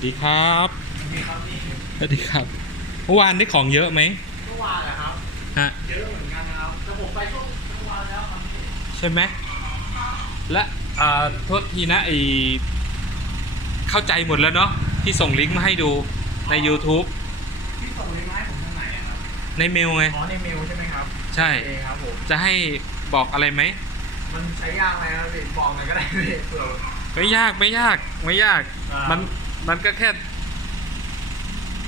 สดีครับนี่ครับนี่สวัสดีครับ เมื่อวานได้ของเยอะไหมเมื่อวานนะครับ ฮะ เยอะเหมือนกันนะครับ แต่ผมไปช่วงเมื่อวานแล้วครับใช่ไหม และอ่าโทษทีนะไอเข้าใจหมดแล้วเนาะที่ส่งลิงก์มาให้ดูใน YouTube ที่ส่งลิงก์มาให้ผมทางไหนอะครับ ในเมลไง อ๋อในเมลใช่ไหมครับ ใช่โอเคครับผม จะให้บอกอะไรไหม มันใช้ยากไหมครับพี่บอกหน่อยก็ได้พี่เผื่อ ไม่ยากไม่ยากไม่ยาก อ่ามั มัน มันก็แค่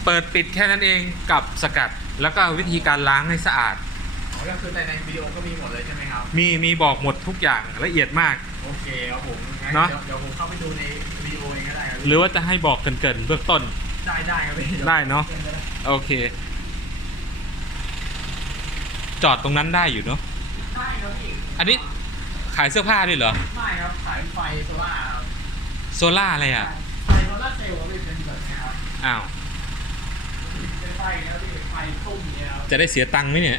เปิดปิดแค่นั้นเองกับสกัด แล้วก็วิธีการล้างให้สะอาด อ๋อก็คือแต่ในวิดีโอก็มีหมดเลยใช่ไหมครับ มีมีบอกหมดทุกอย่างละเอียดมาก โอเคครับผมงั้นเนอะ เดี๋ยวเดี๋ยวผมเข้าไปดูในวิดีโอเองก็ได้ครับหรือว่าจะให้บอกเกรินๆเบื้องต้น ได้ได้ครับพี่ได้เนอะ โอเค จอดตรงนั้นได้อยู่เนาะได้ครับพี่อันนี้ขายเสื้อผ้าด้วยเหรอ ไม่ครับสายไฟโซล่าร์ครับโซล่าอะไรอะไฟโซล่าร์ เซลล์ครับพี่เป็นแบบนี้ครับอ้าว เป็นไฟแล้วพี่ไฟตุ้มเนี่ยครับจะได้เสียตังค์ไหมเนี่ย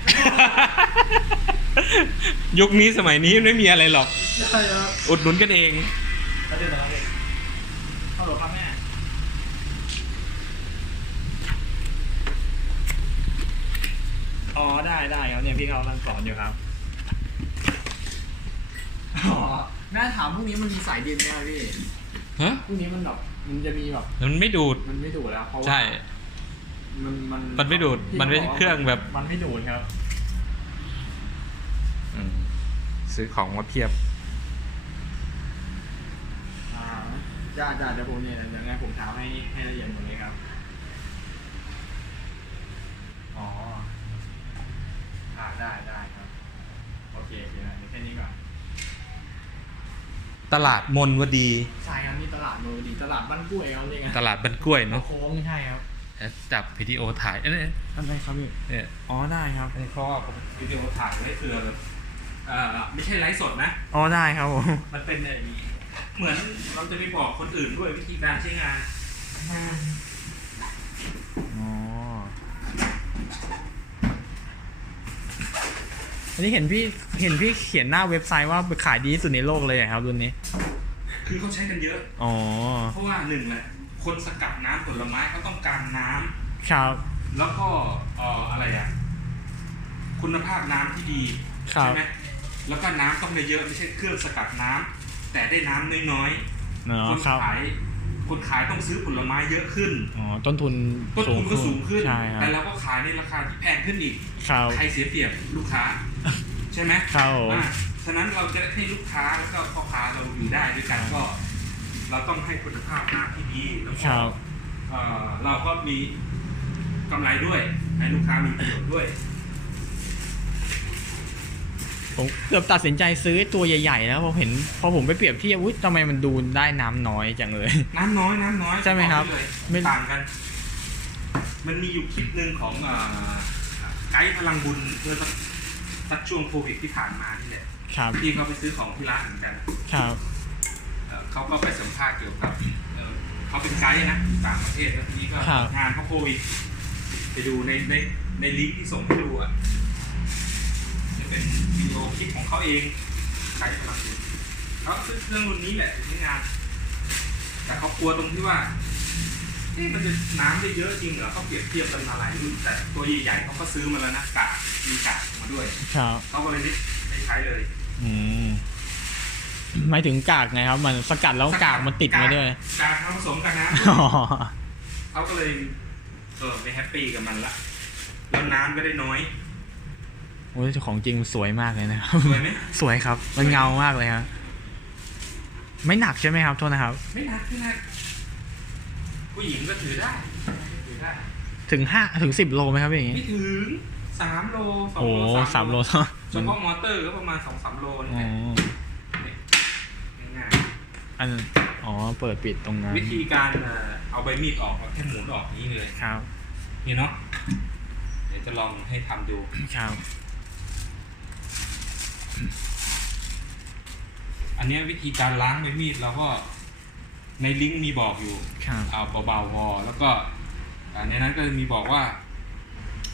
ยุคนี้สมัยนี้ไม่มีอะไรหรอกได้ครับอุดหนุนกันเอง ประเด็นอะไรพี่ฮัลโหลครับแม่อ๋อได้ได้ครับเนี่ยพี่เขากำลังสอนอยู่ครับอ๋อแม่ถามพรุ่งนี้มันมีสายดินไหมครับพี่ฮะ พรุ่งนี้มันแบบ มันจะมีแบบมันไม่ดูด มันไม่ดูดแล้วเพราะว่าใช่ มันมันมันไม่ดูดพี่มันไม่ขาบกว่าเครื่องแบบ มันไม่ดูดครับ อืมซื้อของมาเพียบ อ่าจ้าจ้าเดี๋ยวผมเนี่ยเดี๋ยวไงผมถามให้ให้ละเอียดหมดเลยครับ อ๋ออ่าได้ได้ครับ โอเคโอเคนะเดี๋ยวแค่นี้ก่อน ตลาดมนวดี ดโนดีตลาดบ้านกล้วยเขาเรียกไงตลาดบันกล้วยเนาะโค้งใช่ครับจับวิดีโอถ่ายเอ้ยเนี่ยอะไรครับพี่เนี่ยอ๋อได้ครับเพราะว่าผมวิดีโอถ่ายไว้เผื่อแบบเอ่อไม่ใช่ไลฟ์สดนะ อ๋อได้ครับผมมันเป็นอะไรนี้เหมือนเราจะไปบอกคนอื่นด้วยวิธีการใช้งานอ๋ออันนี้เห็นพี่เห็นพี่เขียนหน้าเว็บไซต์ว่าขายดีที่สุดในโลกเลยอะครับรุ่นนี้ คือเขาใช้กันเยอะ อ๋อ เพราะว่าหนึ่งแหละคนสกัดน้ำผลไม้เขาต้องการน้ำครับ แล้วก็เอ่ออะไรอะ คุณภาพน้ำที่ดีครับ ใช่ไหมแล้วก็น้ำต้องเยอะๆไม่ใช่เครื่องสกัดน้ำแต่ได้น้ำน้อยเนาะๆคนครับ ขายคนขายต้องซื้อผลไม้เยอะขึ้น อ๋อ ต้นทุนต้นทุนก็สูงขึ้น ใช่ครัแต่บเราก็ขายในราคาที่แพงขึ้นอีก ครับ ใครเสียเปรียบลูกค้า ใช่ไหมครับผม อ่า ฉะนั้นเราจะให้ลูกค้าแล้วก็พ่อค้าเราอยู่ได้ด้วยกันก็ เราต้องให้คุณภาพน้ำที่ดีแล้วคก็รับเอ่อเราก็มีกำไรด้วย ให้ลูกค้ามีประโยชน์ด้วย ผมเกือบตัดสินใจซื้อตัวใหญ่ๆแล้วพอเห็นพอผมไปเปรียบเทียบอุ้ยทำไมมันดูได้น้ำน้อยจังเลย น้ำน้อยน้ำน้อยใช่ไหมครับอกด้เลยไม่ต่างกัน มันมีอยู่คลิปหนึ่งของเอ่อไกด์พลังบุญเมื่อสัก สักช่วงโควิดที่ผ่านมานี่แหละครับที่เขาไปซื้อของที่ร้านเหมือนกันครับเอ่อเขาก็ไปสัมภาษณ์เกี่ยวกับเอ่อเขาเป็นไกด์นะอยู่ต่างประเทศแล้วทีนี้ก็ครับงานเขาโควิดไปดูในในในลิงก์ที่ส่งให้ดูอะจะเป็นวิดีโอคลิปของเขาเองไกด์พลังบุญเขาซื้อเครื่องรุ่นนี้แหละใช้งาน แต่เขากลัวตรงที่ว่าเอ๊ะมันจะน้ำได้เยอะจริงเหรอเขาเปรียบเทียบกันมาหลายรุ่นแต่ตัวใหญ่ๆเขาก็ซื้อมาแล้วนะกาก มีกากมาด้วยครับเขาก็เลยไม่ไม่ใช้เลย อืมหมายถึงกากไงครับ มันสกัดแล้วกากมันติดมาด้วยกากเขาผสมกันนะอ๋อเขาก็เลยเออไม่แฮปปี้กับมันละแล้วน้ำก็ได้น้อยโอ้ยของจริงสวยมากเลยนะครับสวยไหมสวยครับ มันเงามากเลยครับไม่หนักใช่ไหมครับโทษนะครับ ไม่หนักไม่หนักผู้หญิงก็ถือได้ถือได้ ถึงห้าถึงสิบโลไหมครับอย่างงี้ไม่ถึง สามโลสองโอ้โลสามโลเฉพาะมอเตอร์ก็ประมาณสองสามโลนี่อ๋แหละอง่ายอันอ๋อเปิดปิดตรงนั้นๆวิธีการเอ่อเอาใบมีดออกเอาแค่หมุนออกนี้เลยครับนี่เนาะเดี๋ยวจะลองให้ทำดู ครับอันเนี้ยวิธีการล้างใบมีดเราก็ในลิงก์มีบอกอยู่ ครับเอาเบาๆพอแล้วก็อ่าในนั้นก็จะมีบอกว่า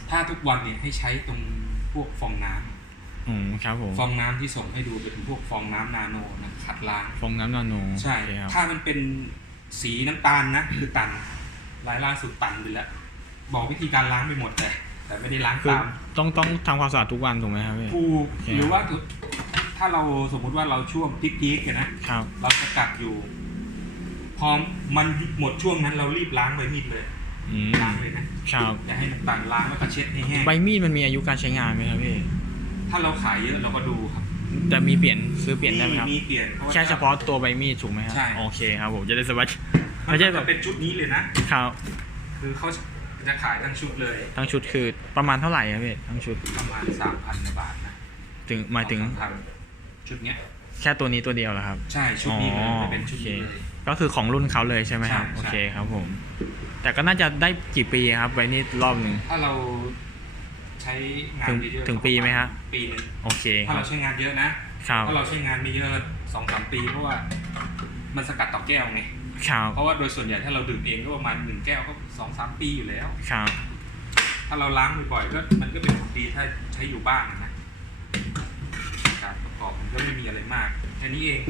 ถ้าทุกวันเนี่ยให้ใช้ตรงพวกฟองน้ำอืมครับผมฟองน้ำที่ส่งให้ดูเป็นพวกฟองน้ำนาโนนะขัดล้างฟองน้ำนาโนใช่โอเคครับถ้ามันเป็นสีน้ำตาลนะคือตันลายล่าสุดตันไปแล้วบอกวิธีการล้างไปหมดแต่แต่ไม่ได้ล้างคือตามต้องต้องทำความสะอาดทุกวันถูกไหมครับพี่ถูกโอเคหรือว่าถ้าเราสมมุติว่าเราช่วงพีคๆกันนะครับ เราสกัดอยู่พอมันหมดช่วงนั้นเรารีบล้างใบมีดเลย อืมล้างเลยนะครับอย่าให้น้ำตาลล้างแล้วก็เช็ดให้แห้งใบมีดมันมีอายุการใช้งานไหมครับพี่ถ้าเราขายเยอะเราก็ดูครับแต่มีเปลี่ยนซื้อเปลี่ยนได้ไหมครับมีเปลี่ยนพรว่แค่เฉพาะตัวใบมีดถูกไหมครับใช่โอเคครับผมจะได้สบายมันไม่ใช่จะแบบเป็นชุดนี้เลยนะครับคือเขาจะขายทั้งชุดเลย ทั้งชุดคือประมาณเท่าไหร่ครับพี่ทั้งชุดประมาณสามพันบาทนะถึงหมายถึง2,000ชุดเนี้ยแค่ตัวนี้ตัวเดียวเหรอครับ ใช่ชุดนี้เลยอ๋อจะเป็นชุดนี้โอเคเลย ก็คือของรุ่นเขาเลยใช่ไหมครับ ใช่ โอเคใช่ครับผม แต่ก็น่าจะได้กี่ปีครับใบนี้รอบหนึ่ง ถ้าเราใช้งานถึงเยอะๆถึงปีไหมฮะ ปีหนึงโอเคคถ้ารัเราบ ใช้งานเยอะนะ ครับ ถ้าเราใช้งานไม่เยอะสองสามปีเพราะว่ามันสกัดต่อแก้วไง ครับ เพราะว่าโดยส่วนใหญ่ถ้าเราดื่มเองก็ประมาณหนึ่งแก้วก็สองสามปีอยู่แล้ว ครับ ถ้าเราล้างบ่อยๆก็มันก็เป็นผลดีถ้าใช้อยู่บ้างนะ การประกอบมันก็ไม่มีอะไรมากแค่นี้เอง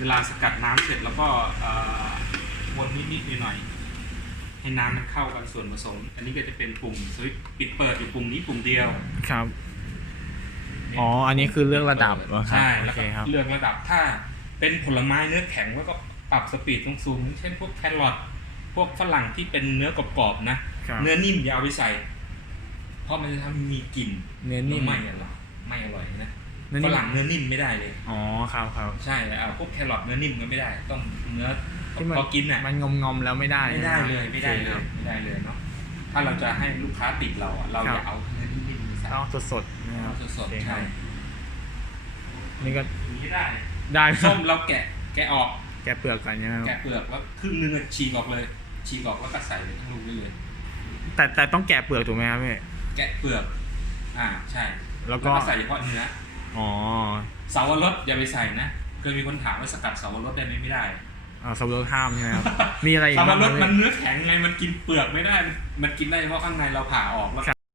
เนี่ยเวลาสกัดน้ำเสร็จแล้วก็เอ่อวนนิดๆหน่อยๆให้น้ำมันเข้ากันส่วนผสม อันนี้ก็จะเป็นปุ่มสวิตช์ปิดเปิดอยู่ปุ่มนี้ปุ่มเดียวครับอ๋ออันนี้คือเรื่องระดับเหรอครับใช่โอแล้วเคก็ครับเลือกระดับถ้าเป็นผลไม้เนื้อแข็งแล้วก็ปรับสปีดสูงๆเช่นพวกแครอทพวกฝรั่งที่เป็นเนื้อกรอบๆนะครับเนื้อนิ่มอย่าเอาไปใส่ เพราะมันจะทำให้มีกลิ่น เนื้อนิ่มไม่อร่อยไม่อร่อยนะ เนื้อฝนิ่มรั่งเนื้อนิ่มไม่ได้เลย อ๋อครับครับ ใช่เอาพวกแครอทเนื้อนิ่มก็ไม่ได้ ต้องเนื้อที่มัน พอกินอะมันงอมงอมๆแล้วไม่ได้ไม่ได้เลยใช่ไม่หได้โอคเลครัยบไม่ได้เลยเนาะถ้าเราจะให้ลูกค้าติดเราอะเราอย่าเอาเนื้อนิ่มๆไปใส่ต้องสดสดๆนะครับเอาสดโอเคๆครัใช่บนี่ก็อย่างนี้ได้ได้ครัส้บมเราแกะแกะออก แกะเปลือกก่อนใช่ไหมครับแกะเปลือกแล้วครึ่งนึงอะฉีกออกเลย ฉีกออกแล้วก็ใส่เลยทั้งลูกได้เลย แต่แต่ต้องแกะเปลือกถูกไหมครับพี่ แกะเปลือก อ่าใช่แล้วก็ ใส่เฉพาะเนื้อ อ๋อเสาวรสอย่าไปใส่นะเคยมีคนถามว่าสกัดเสาวรสได้ไหมไม่ได้เอาสับปะรดห้ามใช่ไหมครับ มีอะไรอีกเสาวบ้างรคสรับมันพี่เนื้อแข็งไงมันกินเปลือกไม่ได้ มันกินได้เฉพาะข้างในเราผ่าออกแล้ว